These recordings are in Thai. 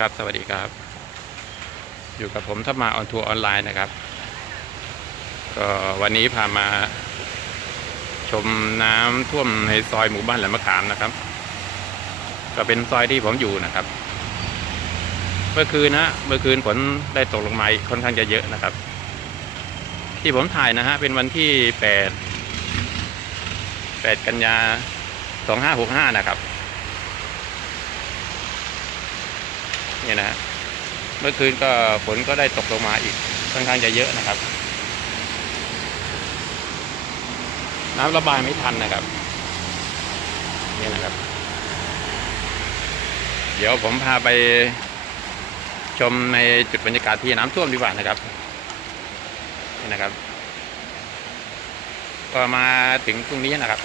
ครับ สวัสดีครับ อยู่กับผมทับมาออนทัวร์ออนไลน์นะครับ ก็วันนี้พามาชมน้ำท่วมในซอยหมู่บ้านแหลมมะขามนะครับ ก็เป็นซอยที่ผมอยู่นะครับ เมื่อคืนนะเมื่อคืนฝนได้ตกลงมาค่อนข้างจะเยอะนะครับ ที่ผมถ่ายนะฮะเป็นวันที่แปดแปดกันยาสองห้าหกห้านะครับ เนี่ยนะเมื่อคืนก็ฝนก็ได้ตกลงมาอีกค่อนข้างจะเยอะนะครับ น้ำระบายไม่ทันนะครับเนี่ยนะครับ เดี๋ยวผมพาไปชมในจุดบรรยากาศที่น้ำท่วมดีกว่านะครับนี่นะครับ ก็มาถึงตรงนี้นะครับ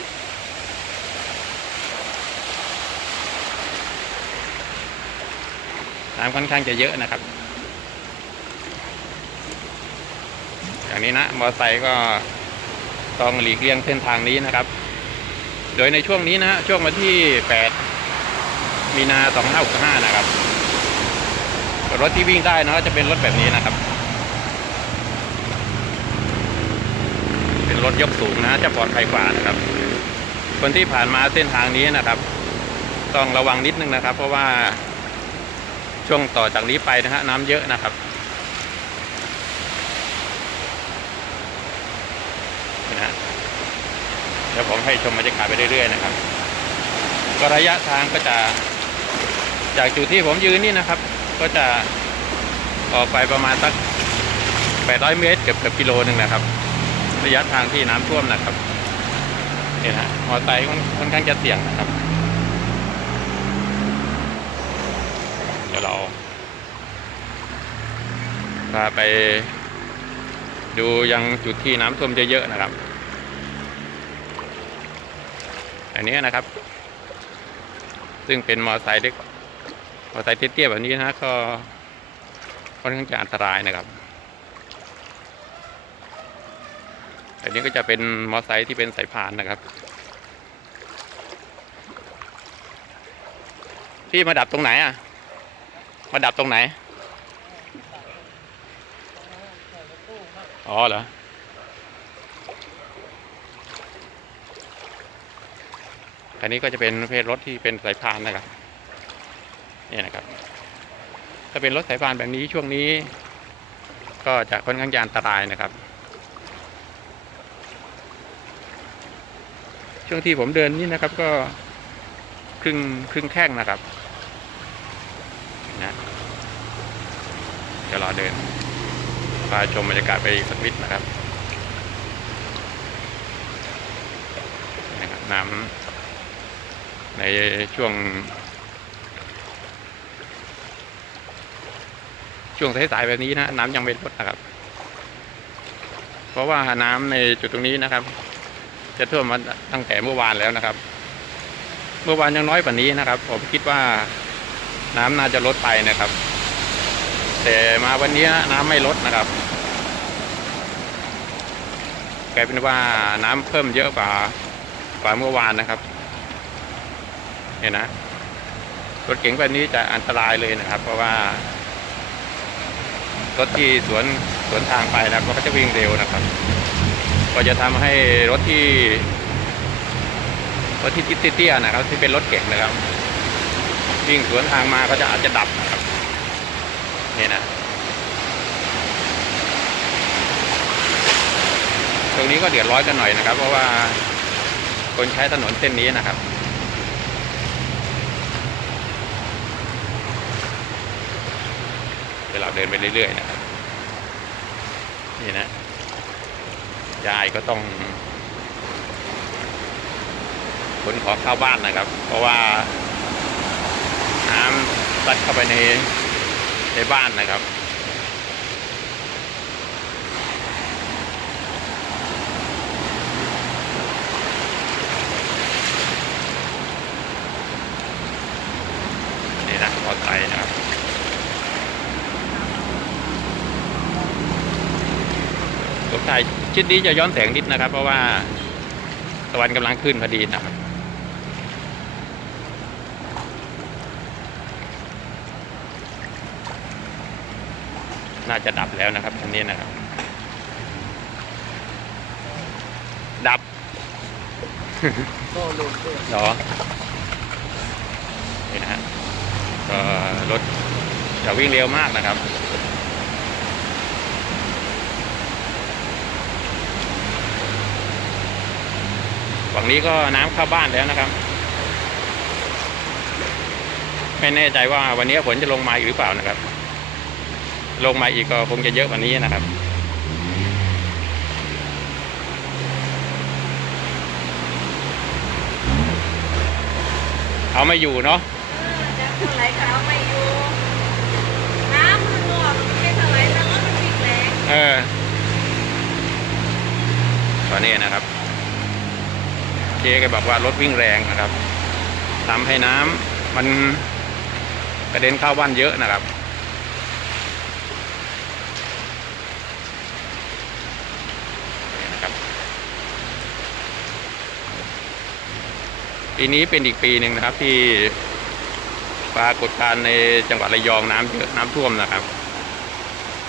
น้ำค่อนข้างจะเยอะนะครับ อย่างนี้นะมอเตอร์ไซค์ก็ต้องหลีกเลี่ยงเส้นทางนี้นะครับ โดยในช่วงนี้นะช่วงวันที่ 8 มีนา2565นะครับ รถที่วิ่งได้นะจะเป็นรถแบบนี้นะครับ เป็นรถยกสูงนะจะปลอดภัยกว่านะครับ คนที่ผ่านมาเส้นทางนี้นะครับ ต้องระวังนิดนึงนะครับ เพราะว่า ช่วงต่อจากนี้ไปนะฮะน้ำเยอะนะครับนะฮะเดี๋ยวผมให้ชมบรรยากาศไปเรื่อยๆนะครับ ก็ระยะทางก็จะจากจุดที่ผมยืนนี่นะครับ ก็จะออกไปประมาณสัก 800 เมตรเกือบเกือบกิโลหนึ่งนะครับ ระยะทางที่น้ำท่วมนะครับเนี่ยนะฮะมอไซค์ค่อนข้างจะเสี่ยงนะครับ เดี๋ยวเรา พาไปดูยังจุดที่น้ำท่วมเยอะๆนะครับ อันนี้นะครับ ซึ่งเป็นมอไซค์เล็กมอไซค์เตี้ยๆแบบนี้นะก็ค่อนข้างจะอันตรายนะครับ อันนี้ก็จะเป็นมอไซค์ที่เป็นสายพานนะครับ พี่มาดับตรงไหนอะ มาดับตรงไหน อ๋อเหรออันนี้ก็จะเป็นประเพศรถที่เป็นสายพานนะครับ นี่นะครับ ถ้าเป็นรถสายพานแบบนี้ช่วงนี้ ก็จะค่อนข้างจะอันตรายนะครับ ช่วงที่ผมเดินนี่นะครับก็ครึ่งครึ่งแข้งนะครับ นะเดี๋ยวรอเดิน พาชมบรรยากาศไปอีกสักนิดนะครับนะครับ น้ำในช่วง ช่วงสายๆแบบนี้นะน้ำยังไม่ลดนะครับ เพราะว่าน้ำในจุดตรงนี้นะครับ จะท่วมมาตั้งแต่เมื่อวานแล้วนะครับ เมื่อวานยังน้อยกว่านี้นะครับ ผมคิดว่าน้ำน่าจะลดไปนะครับ แต่มาวันนี้น้ำไม่ลดนะครับกลายเป็นว่าน้ำเพิ่มเยอะกว่ากว่าเมื่อวานนะครับเห็นนะรถเก๋งแบบนี้จะอันตรายเลยนะครับ เพราะว่ารถที่สวนสวนทางไปนะก็จะวิ่งเร็วนะครับ ก็จะทำให้รถที่รถที่เตี้ยนะครับ ที่เป็นรถเก๋งนะครับ วิ่งสวนทางมาก็จะอาจจะดับ นะครับนี่นะ ตรงนี้ก็เดือดร้อนกันหน่อยนะครับ เพราะว่าคนใช้ถนนเส้นนี้นะครับเดี๋ยวเราเดินไปเรื่อยๆนะครับ นี่นะยายก็ต้องขนของเข้าบ้านนะครับ เพราะว่าน้ำซัดเข้าไปใน ในบ้านนะครับ นี่นะมอไตนะครับผมถ่ายชิ้นนี้จะย้อนแสงนิดนะครับ เพราะว่าตะวันกำลังขึ้นพอดีนะครับ น่าจะดับแล้วนะครับอันนี้นะครับ ดับเหรอนี่นะฮะก็รถจะวิ่งเร็วมากนะครับฝั่งนี้ก็น้ำเข้าบ้านแล้วนะครับ ไม่แน่ใจว่าวันนี้ฝนจะลงมาอีกหรือเปล่านะครับ ลงมาอีกก็คงจะเยอะกว่านี้นะครับ เอาไม่อยู่เนาะจะเท่าไหรก็เอาไม่อยู่ น้ำมันหน่วงมันไม่เท่าไหรแต่ว่ามันวิ่งแรงเออตอนนี้นะครับ เจ๊แกบอกว่ารถวิ่งแรงนะครับทำให้น้ำมันกระเด็นเข้าบ้านเยอะนะครับ นี่นะครับ ปีนี้เป็นอีกปีหนึ่งนะครับ ที่ปรากฏการณ์ในจังหวัดระยองน้ำเยอะน้ำท่วมนะครับ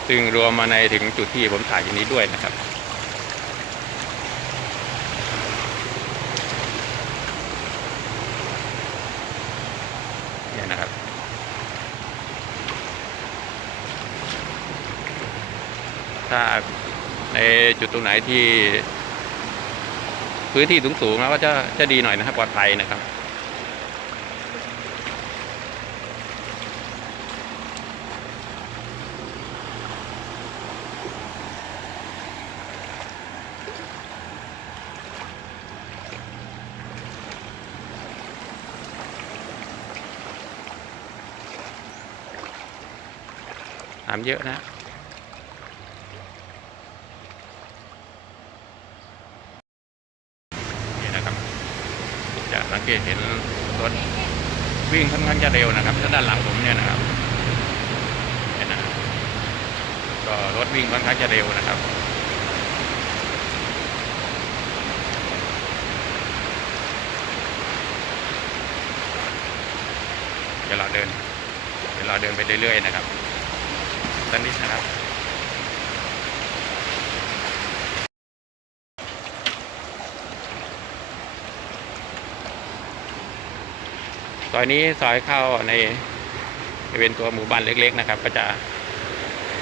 ซึ่งรวมมาในถึงจุดที่ผมถ่ายอยู่นี้ด้วยนะครับเนี่ยนะครับถ้าในจุดตรงไหนที่ พื้นที่สูงๆแล้วก็จะจะดีหน่อยนะครับปลอดภัยนะครับถามเยอะนะ นี่นะครับ จะสัง เกตเห็นรถวิ่งค่อนข้างจะเร็วนะครับถ้าด้านหลังผมเนี่ยนะครับเนี่ยนะก็รถวิ่งค่อนข้างจะเร็วนะครับเดี๋ยวเราเดินเดี๋ยวเราเดินไปเรื่อยๆนะครับสักนิดนะครับ อยนี้ซอยเข้าในบริเวณตัวหมู่บ้านเล็ก ๆ นะครับ ก็จะ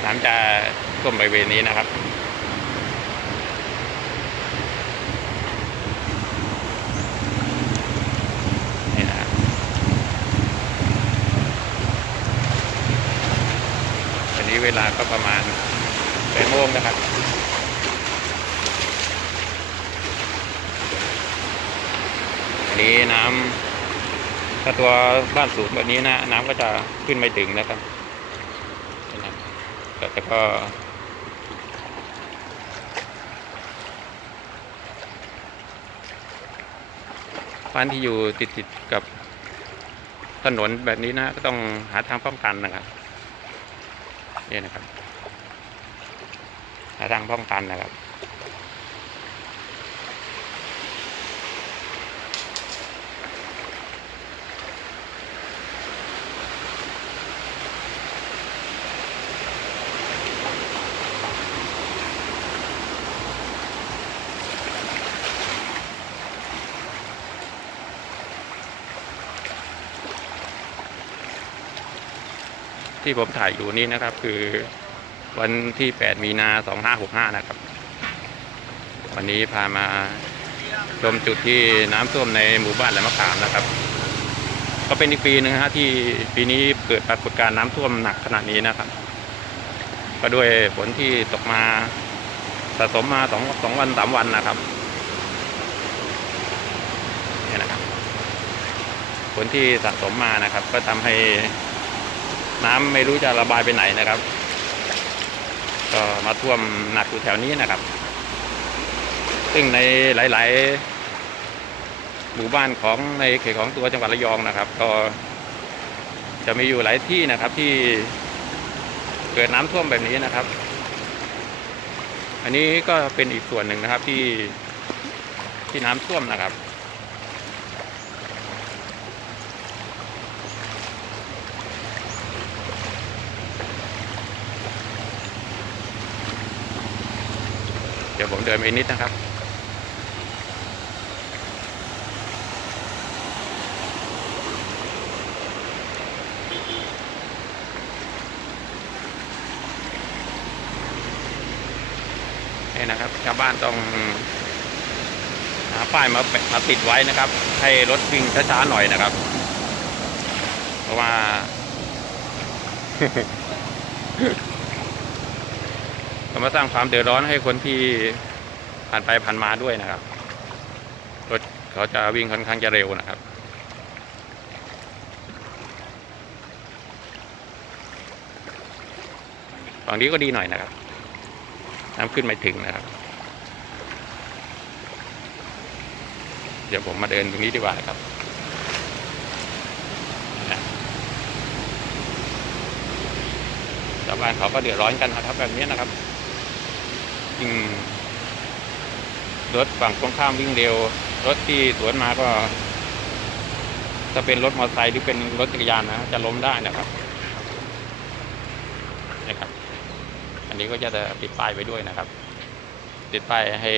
น้ำจะท่วมบริเวณนี้นะครับนี่นะตอนนี้เวลาก็ประมาณแปดโมงนะครับ อันนี้น้ำ ถ้าตัวบ้านสูงแบบนี้นะน้ำก็จะขึ้นไม่ถึงนะครับแต่ก็บ้านที่อยู่ติดติดๆกับถนนแบบนี้นะก็ต้องหาทางป้องกันนะครับนี่นะครับ หาทางป้องกันนะครับ ที่ผมถ่ายอยู่นี่นะครับ คือวันที่ 8 มีนา 2565 นะครับ วันนี้พามาชมจุดที่น้ำท่วมในหมู่บ้านแหลมมะขามนะครับ ก็เป็นอีกปีหนึ่งฮะที่ปีนี้เกิดปรากฏการณ์น้ำท่วมหนักขนาดนี้นะครับ ก็ด้วยฝนที่ตกมาสะสมมาสองสองวันสามวันนะครับนี่นะครับฝนที่สะสมมานะครับ ก็ทำให้ น้ำไม่รู้จะระบายไปไหนนะครับ ก็มาท่วมหนักอยู่แถวนี้นะครับ ซึ่งในหลาย ๆ หมู่บ้านของในเขตของตัวจังหวัดระยองนะครับ ก็จะมีอยู่หลายที่นะครับที่เกิดน้ำท่วมแบบนี้นะครับ อันนี้ก็เป็นอีกส่วนหนึ่งนะครับที่ที่น้ำท่วมนะครับ เดี๋ยวผมเดินไปนิดนะครับ นี่นะครับชาวบ้านต้องหาป้ายมาแปะมาติดไว้นะครับ ให้รถวิ่งช้าๆหน่อยนะครับ เพราะว่า ก็มาสร้างความเดือดร้อนให้คนที่ผ่านไปผ่านมาด้วยนะครับรถเขาจะวิ่งค่อนข้างจะเร็วนะครับฝั่งนี้ก็ดีหน่อยนะครับน้ำขึ้นไม่ถึงนะครับ เดี๋ยวผมมาเดินตรงนี้ดีกว่านะครับชาวบ้านเขาก็เดือดร้อนกันนะครับแบบนี้นะครับ ยิ่งรถฝั่งตรงข้ามวิ่งเร็ว รถที่สวนมาก็ ถ้าเป็นรถมอเตอร์ไซค์หรือเป็นรถจักรยานนะจะล้มได้นะครับนะครับ อันนี้ก็จะติดป้ายไว้ด้วยนะครับ ติดป้ายให้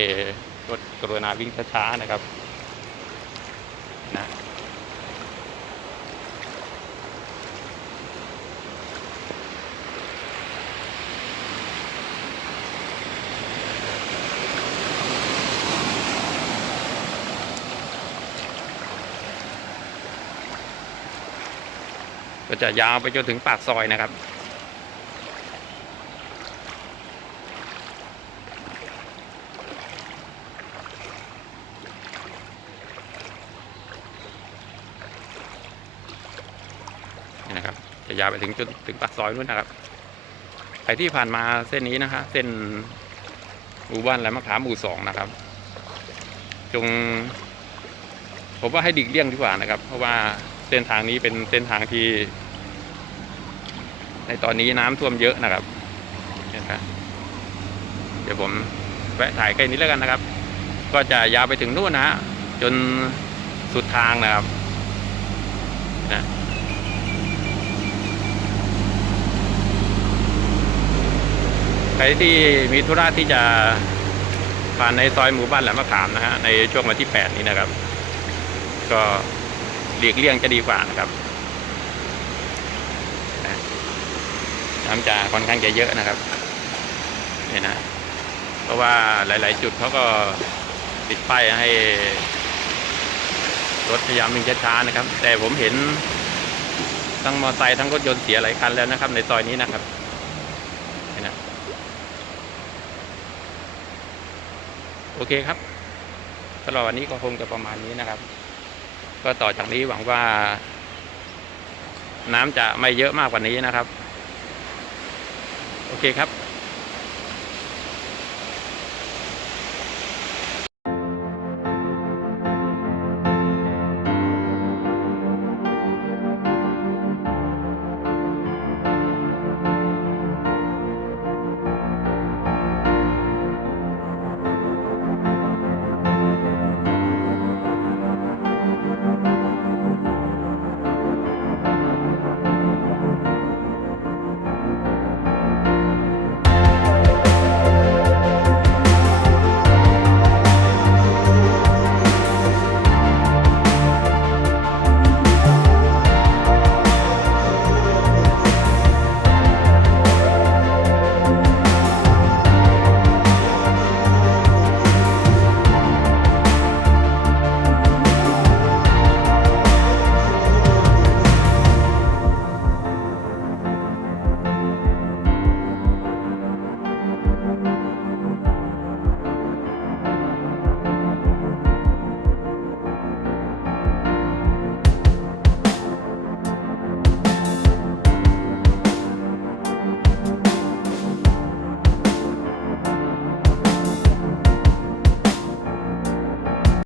รถกรุณาวิ่งช้าๆนะครับ ก็จะยาวไปจนถึงปากซอยนะครับ นี่นะครับ จะยาวไปถึงจนถึงปากซอยนู้นนะครับใครที่ผ่านมาเส้นนี้นะฮะเส้นหมู่บ้านแหลมมะขามหมู่สองนะครับ จงผมว่าให้ดิกเลี่ยงดีกว่านะครับ เพราะว่า เส้นทางนี้เป็นเส้นทางที่ ในตอนนี้น้ำท่วมเยอะนะครับเห็นไหมเดี๋ยวผมแวะถ่ายแค่นี้แล้วกันนะครับ ก็จะยาวไปถึงนู่นนะฮะจนสุดทางนะครับนะใครที่มีธุระที่จะผ่านในซอยหมู่บ้านแหลมมะขามนะฮะในช่วงวันที่ 8 นี้นะครับ ก็ หลีกเลี่ยงจะดีกว่านะครับน้ำจะค่อนข้างจะเยอะนะครับเนี่ยนะ เพราะว่าหลาย ๆ จุดเขาก็ติดป้ายให้รถพยายามวิ่งช้า ๆ นะครับ แต่ผมเห็นทั้งมอเตอร์ไซค์ทั้งรถยนต์เสียหลายคันแล้วนะครับ ในซอยนี้นะครับเนี่นะโอเคครับสำหรับวันนี้ก็คงจะประมาณนี้นะครับ ก็ต่อจากนี้หวังว่า น้ำจะไม่เยอะมากกว่านี้นะครับ โอเคครับ